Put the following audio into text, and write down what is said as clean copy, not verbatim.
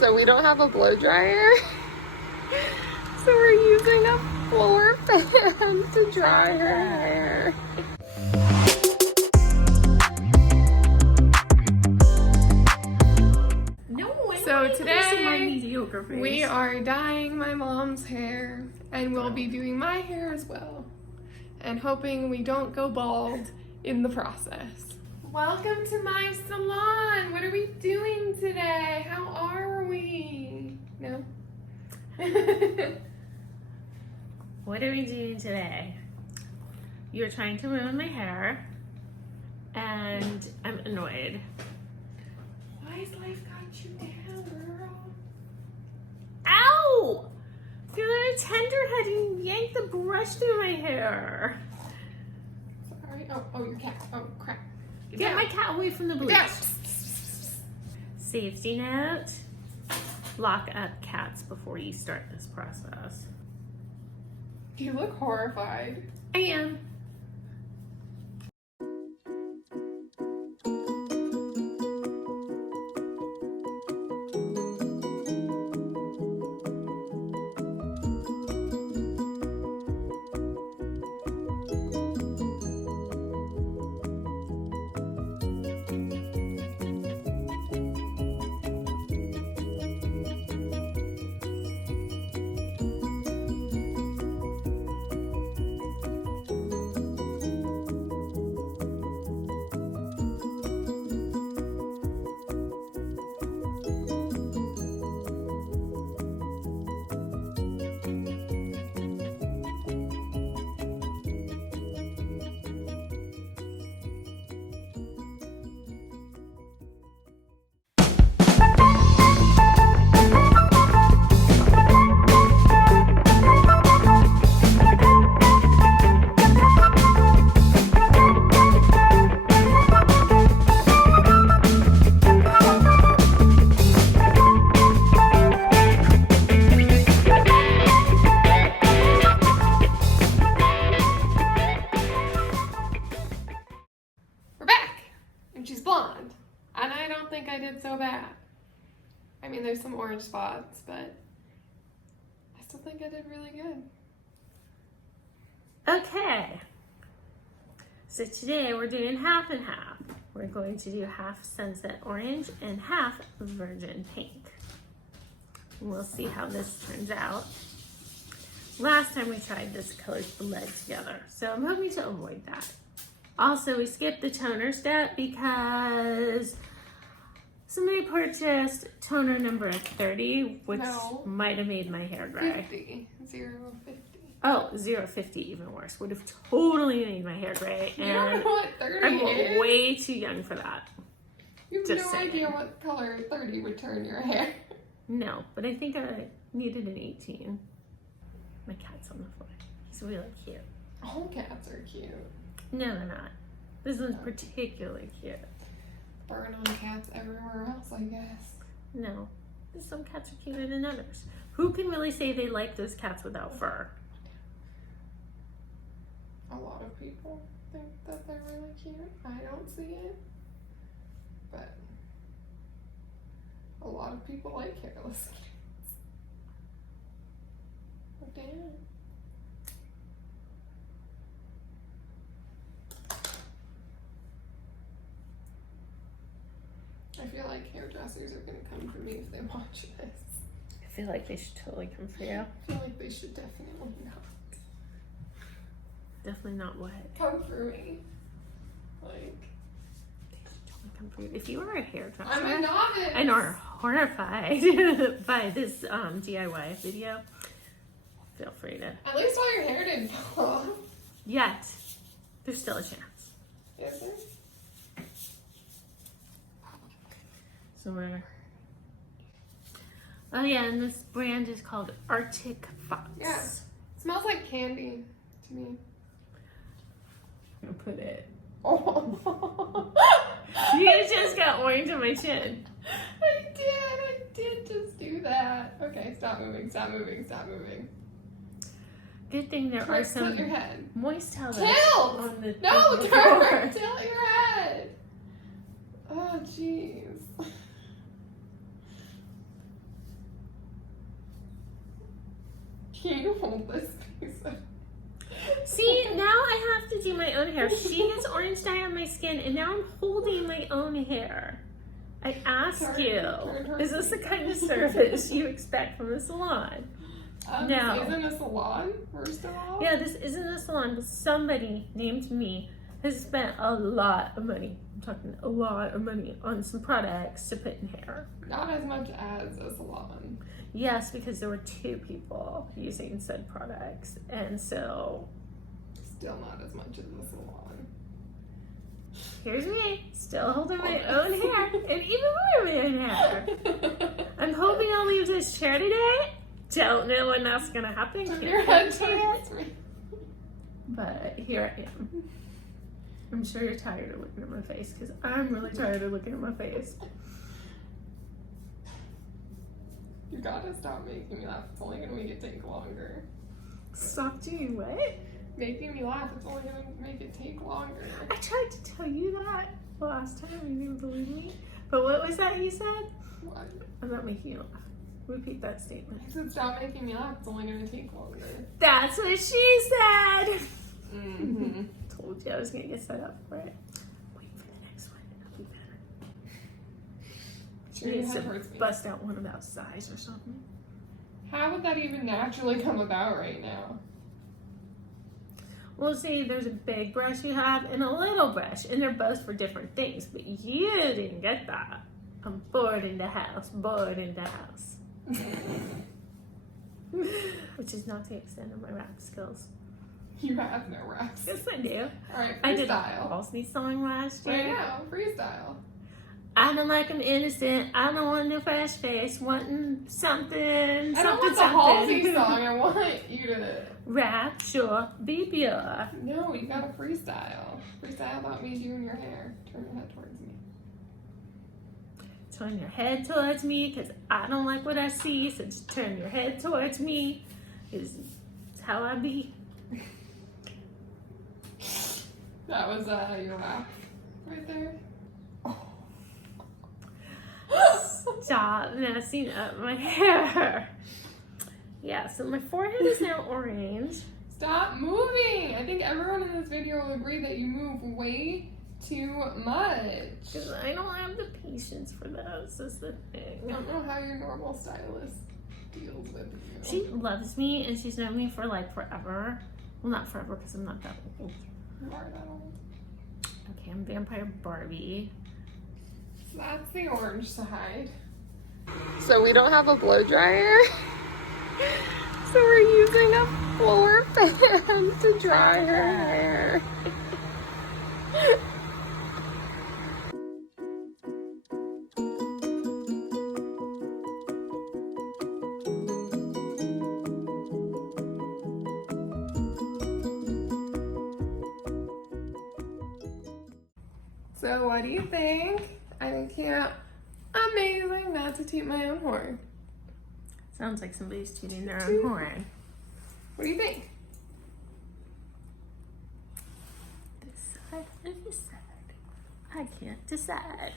So we don't have a blow dryer. So we're using a floor fan to dry her hair. So today we are dyeing my mom's hair, and we'll be doing my hair as well, and hoping we don't go bald in the process. Welcome to my salon. What are we doing today? How are we? No? What are we doing today? You're trying to ruin my hair, and I'm annoyed. Why has life got you down, girl? Ow! You're a tenderhead and yanked the brush through my hair. Sorry. Oh, your cat. Oh, crap. Get my cat away from the bleach. Safety note. Lock up cats before you start this process. You look horrified. I am. She's blonde, and I don't think I did so bad. I mean, there's some orange spots, but I still think I did really good. Okay. So today we're doing half and half. We're going to do half sunset orange and half virgin pink. We'll see how this turns out. Last time we tried this, colors bled together, so I'm hoping to avoid that. Also, we skipped the toner step because somebody purchased toner number 30, which might have made my hair gray. 50. 050. Oh, 050, even worse. Would have totally made my hair gray. You don't know what 30 I'm is? way too young for that. You have no idea what color 30 would turn your hair. No, but I think I needed an 18. My cat's on the floor. He's really cute. All cats are cute. No, they're not. This one's particularly cute. Burn on cats everywhere else, I guess. No, some cats are cuter than others. Who can really say they like those cats without fur? A lot of people think that they're really cute. I don't see it. But a lot of people like hairless cats. Oh, damn. I feel like hairdressers are going to come for me if they watch this. I feel like they should totally come for you. I feel like they should definitely not. Definitely not what? Come for me. Like, they should totally come for you. If you were a hairdresser I'm a novice and are horrified by this DIY video, feel free to. At least all your hair didn't fall off. Yet, there's still a chance. Is there? So we're... Oh yeah, and this brand is called Arctic Fox. Yeah. It smells like candy to me. I'm gonna put it. Oh. You just got orange on my chin. I did just do that. Okay, stop moving. Good thing there are some Tilt your head. moist towels Tilt! on the No, the turn! floor. Tilt your head! Oh, jeez. Can you hold this piece? See, now I have to do my own hair. She gets orange dye on my skin, and now I'm holding my own hair. I ask you, is this the kind of service you expect from a salon? No. This isn't a salon, first of all. Yeah, this isn't a salon, but somebody named me has spent a lot of money. I'm talking a lot of money on some products to put in hair. Not as much as a salon. Yes, because there were 2 people using said products, and so... Still not as much as a salon. Here's me, still holding my own hair, and even more of my own hair. I'm hoping I'll leave this chair today. Don't know when that's gonna happen. Turn your head towards me. But here I am. I'm sure you're tired of looking at my face, because I'm really tired of looking at my face. You gotta stop making me laugh. It's only gonna make it take longer. Stop doing what? Making me laugh. It's only gonna make it take longer. I tried to tell you that last time. You didn't believe me. But what was that you said? What? I'm not making you laugh. Repeat that statement. I said stop making me laugh. It's only gonna take longer. That's what she said. Mm-hmm. Told you I was gonna get set up for it. Wait for the next one. It'll be better. She needs to bust out one about size or something. How would that even naturally come about right now? Well, see, there's a big brush you have and a little brush, and they're both for different things, but you didn't get that. I'm bored in the house, bored in the house. Which is not the extent of my rap skills. You have no raps. Yes, I do. Alright, freestyle. I did a Halsey song last year. I know, freestyle. I don't like I'm innocent. I don't want no fresh face. Wanting something, I don't want the Halsey song. I want you to rap, sure, be pure. No, you gotta freestyle. Freestyle about me doing your hair. Turn your head towards me. Turn your head towards me, because I don't like what I see. So just turn your head towards me. It's how I be. That was your rap right there. Stop messing up my hair. Yeah, so my forehead is now orange. Stop moving! I think everyone in this video will agree that you move way too much. Because I don't have the patience for that. That's the thing. I don't know how your normal stylist deals with you. She loves me, and she's known me for like forever. Well, not forever, because I'm not that old. You are that old. Okay, I'm Vampire Barbie. So that's the orange side. So we don't have a blow dryer. So we're using a floor fan to dry her hair. So what do you think? I think amazing, not to toot my own horn. Sounds like somebody's tooting their own horn. What do you think? This side or this side? I can't decide.